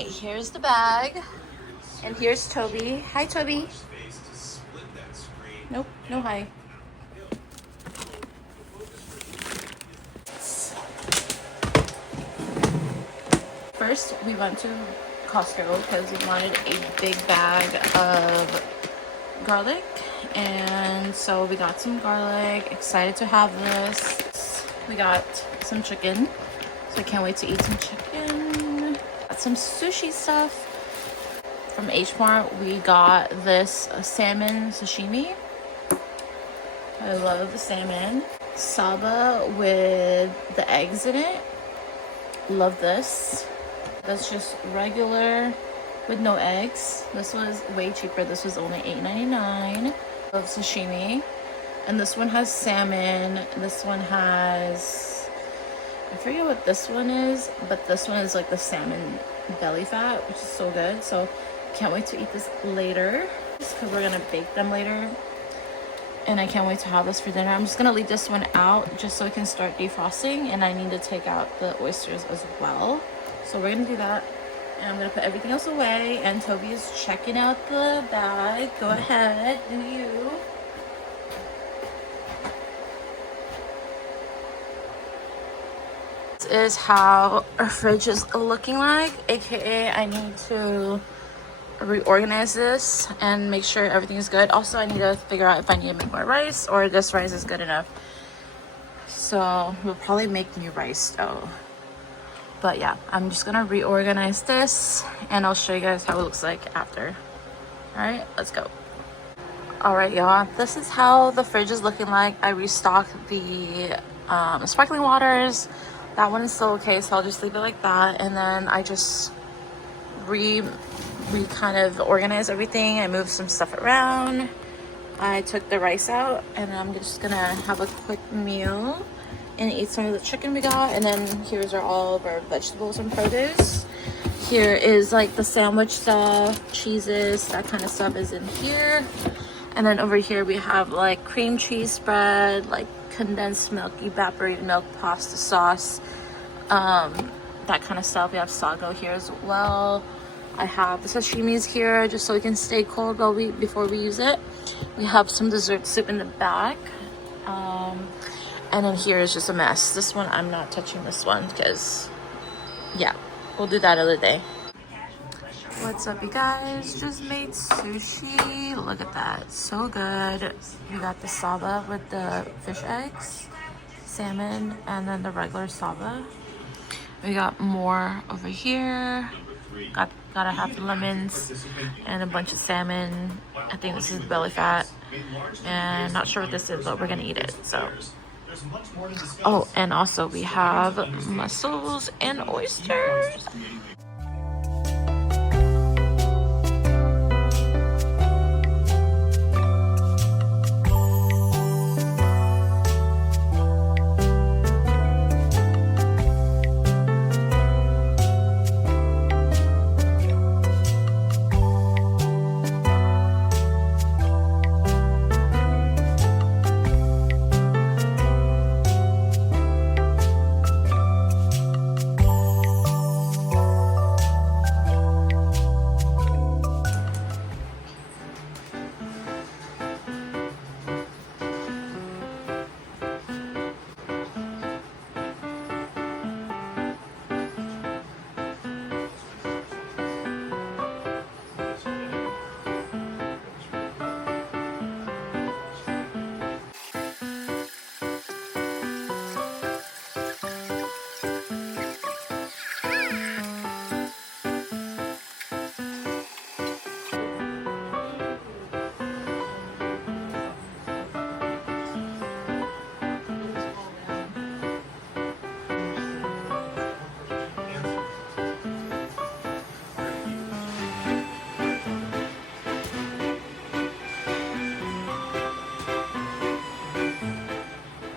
right, here's the bag. And here's Toby. Hi, Toby. Nope, no hi. First, we went to Costco because we wanted a big bag of garlic. And so we got some garlic. Excited to have this. We got some chicken. So I can't wait to eat some chicken. Got some sushi stuff. From H Mart, we got this salmon sashimi. I love the salmon. Saba with the eggs in it. Love this. That's just regular with no eggs. This was way cheaper. This was only $8.99. Love sashimi. And this one has salmon. This one has, I forget what this one is, but this one is like the salmon belly fat, which is so good. So can't wait to eat this later because we're gonna bake them later, and I can't wait to have this for dinner. I'm just gonna leave this one out just so it can start defrosting, and I need to take out the oysters as well. So we're gonna do that, and I'm gonna put everything else away. And Toby is checking out the bag. Go ahead, do you? This is how our fridge is looking like, aka I need to reorganize this and make sure everything is good. Also, I need to figure out if I need to make more rice or this rice is good enough. So we'll probably make new rice though. But yeah, I'm just gonna reorganize this and I'll show you guys how it looks like after. All right, let's go. All right, y'all, this is how the fridge is looking like. I restocked the sparkling waters. That one is still okay, so I'll just leave it like that. And then I just we kind of organized everything. I moved some stuff around. I took the rice out, and I'm just gonna have a quick meal and eat some of the chicken we got. And then here's all of our vegetables and produce. Here is like the sandwich stuff, cheeses, that kind of stuff is in here. And then over here we have like cream cheese spread, like condensed milk, evaporated milk, pasta sauce, that kind of stuff. We have sago here as well. I have the sashimis here just so it can stay cold before we use it. We have some dessert soup in the back. And then here is just a mess. This one, I'm not touching this one because, yeah, we'll do that other day. What's up, you guys? Just made sushi. Look at that. So good. We got the saba with the fish eggs, salmon, and then the regular saba. We got more over here. Gotta have the lemons and a bunch of salmon. I think this is belly fat, and not sure what this is, but we're gonna eat it. So, oh, and also we have mussels and oysters.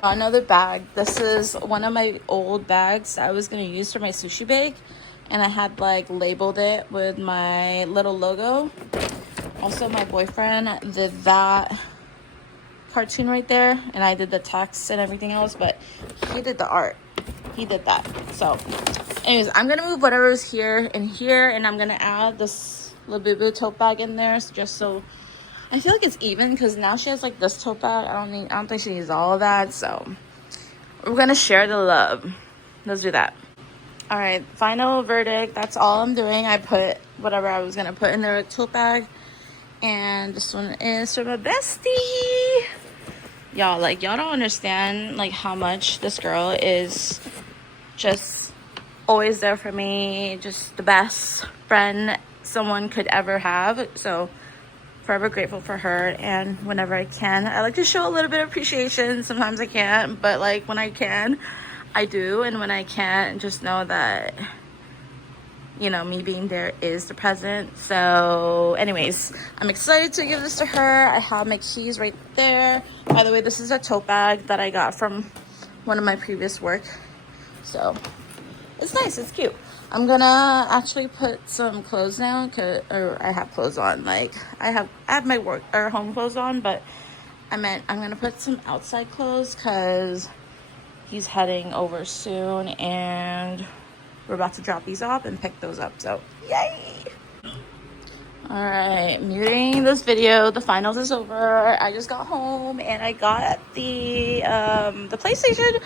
Another bag. This is one of my old bags I was gonna use for my sushi bake, and I had like labeled it with my little logo. Also, my boyfriend did that cartoon right there, and I did the text and everything else, but he did the art. he did that. So anyways, I'm gonna move whatever is here and here, and I'm gonna add this little boo-boo tote bag in there, just so I feel like it's even, because now she has like this tote bag. I don't think she needs all of that. So we're gonna share the love. Let's do that. All right, final verdict. That's all I'm doing. I put whatever I was gonna put in the tote bag, and this one is from a bestie. Y'all, like, y'all don't understand like how much this girl is just always there for me, just the best friend someone could ever have. So forever grateful for her. And whenever I can, I like to show a little bit of appreciation. Sometimes I can't, but like when I can, I do. And when I can't, just know that, you know, me being there is the present. So anyways, I'm excited to give this to her. I have my keys right there. By the way, this is a tote bag that I got from one of my previous work. So it's nice, it's cute. I'm gonna actually put some clothes down, or I have clothes on. Like I have my work or home clothes on, but I'm gonna put some outside clothes because he's heading over soon, and we're about to drop these off and pick those up. So yay! All right, muting this video. The finals is over. I just got home and I got the PlayStation.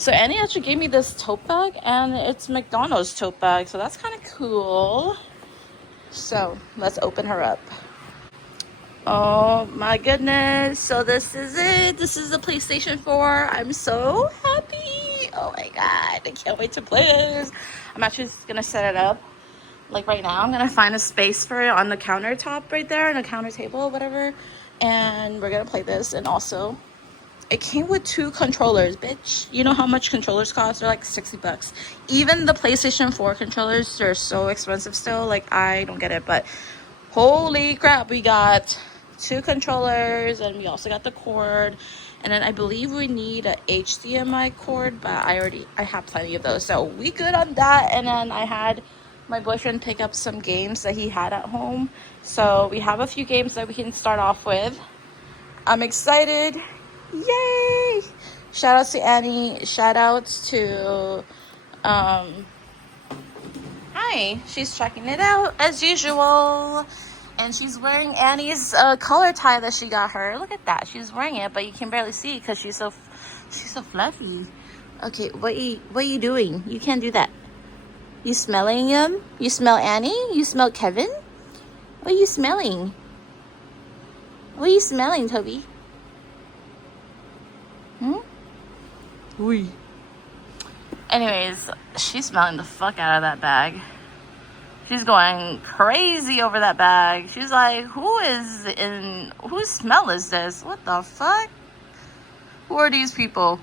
So Annie actually gave me this tote bag, and it's McDonald's tote bag, so that's kind of cool. So let's open her up. Oh my goodness, so this is it. This is the PlayStation 4. I'm so happy. Oh my god, I can't wait to play this. I'm actually just gonna set it up like right now. I'm gonna find a space for it on the countertop right there, on the counter table or whatever, and we're gonna play this. And also, it came with 2 controllers, bitch. You know how much controllers cost? They're like 60 bucks. Even the PlayStation 4 controllers, they're so expensive still. Like, I don't get it, but holy crap, we got 2 controllers, and we also got the cord. And then I believe we need a HDMI cord, but I have plenty of those. So we good on that. And then I had my boyfriend pick up some games that he had at home. So we have a few games that we can start off with. I'm excited. Yay! Shout outs to Annie. Shout outs to hi, she's checking it out as usual, and she's wearing Annie's collar tie that she got her. Look at that, she's wearing it, but you can barely see because she's so fluffy. Okay, what you doing? You can't do that. You smelling him? You smell Annie? You smell Kevin? What are you smelling? What are you smelling, Toby? Wee. Anyways, she's smelling the fuck out of that bag. She's going crazy over that bag. She's like, whose smell is this? What the fuck? Who are these people?